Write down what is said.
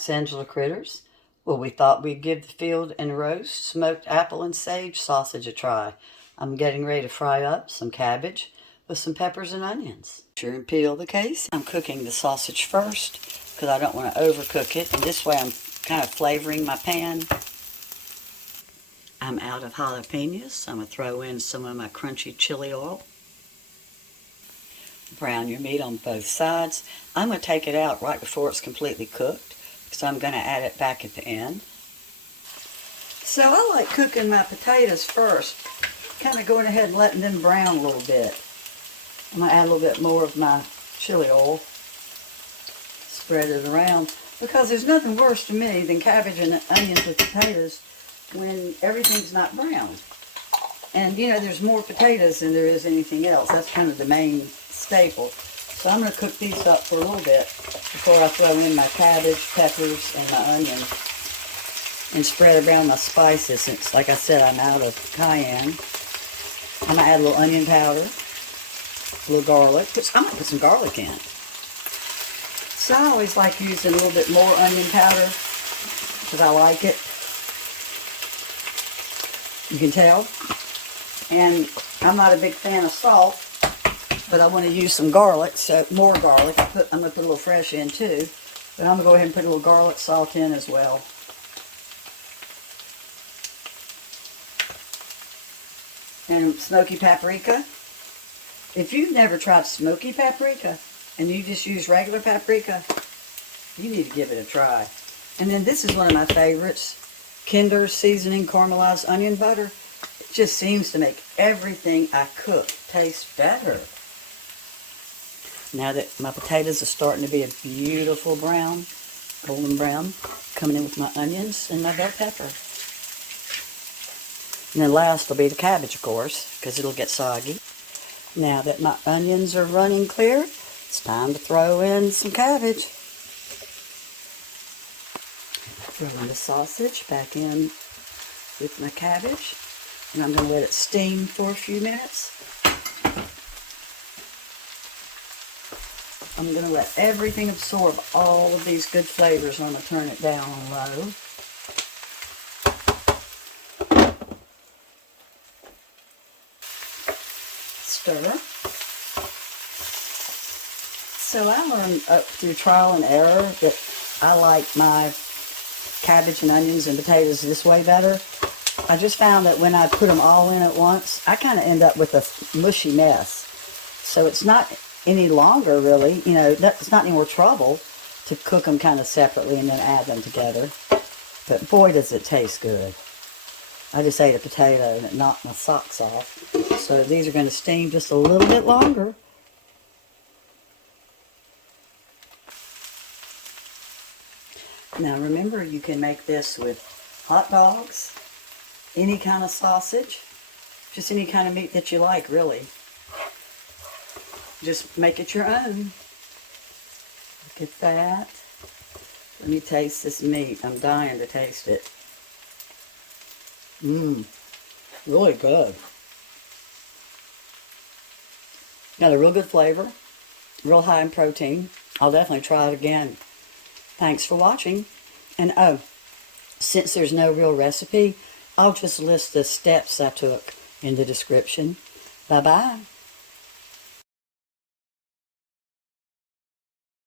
nights, Angela Critters. Well, we thought we'd give the field and roast smoked apple and sage sausage a try. I'm getting ready to fry up some cabbage with some peppers and onions. Sure, and peel the case. I'm cooking the sausage first because I don't want to overcook it. And this way I'm kind of flavoring my pan. I'm out of jalapenos, so I'm going to throw in some of my crunchy chili oil. Brown your meat on both sides. I'm going to take it out right before it's completely cooked, so I'm going to add it back at the end. So I like cooking my potatoes first, kind of going ahead and letting them brown a little bit. I'm going to add a little bit more of my chili oil, spread it around, because there's nothing worse to me than cabbage and onions with potatoes when everything's not brown. And you know, there's more potatoes than there is anything else. That's kind of the main staple. So I'm going to cook these up for a little bit before I throw in my cabbage, peppers, and my onion, and spread around my spices. Since, like I said, I'm out of cayenne. I'm going to add a little onion powder, a little garlic. I'm going to put some garlic in. So I always like using a little bit more onion powder because I like it. You can tell. And I'm not a big fan of salt, but I want to use some garlic, so more garlic. I'm going to put a little fresh in too, but I'm going to go ahead and put a little garlic salt in as well. And smoky paprika. If you've never tried smoky paprika and you just use regular paprika, you need to give it a try. And then this is one of my favorites, Kinder Seasoning Caramelized Onion Butter. It just seems to make everything I cook taste better. Now that my potatoes are starting to be a beautiful brown, golden brown, coming in with my onions and my bell pepper. And then last will be the cabbage, of course, because it'll get soggy. Now that my onions are running clear, it's time to throw in some cabbage. Throw in the sausage back in with my cabbage. And I'm going to let it steam for a few minutes. I'm going to let everything absorb all of these good flavors, and I'm going to turn it down on low. Stir. So I learned through trial and error that I like my cabbage and onions and potatoes this way better. I just found that when I put them all in at once, I kind of end up with a mushy mess. So it's not any longer, really, you know, it's not any more trouble to cook them kind of separately and then add them together. But boy, does it taste good. I just ate a potato and it knocked my socks off. So these are going to steam just a little bit longer. Now remember, you can make this with hot dogs, any kind of sausage, just any kind of meat that you like, really. Just make it your own. Look at that. Let me taste this meat. I'm dying to taste it. Really good. Got a real good flavor, real high in protein. I'll definitely try it again. Thanks for watching. And oh, since there's no real recipe, I'll just list the steps I took in the description. Bye-bye.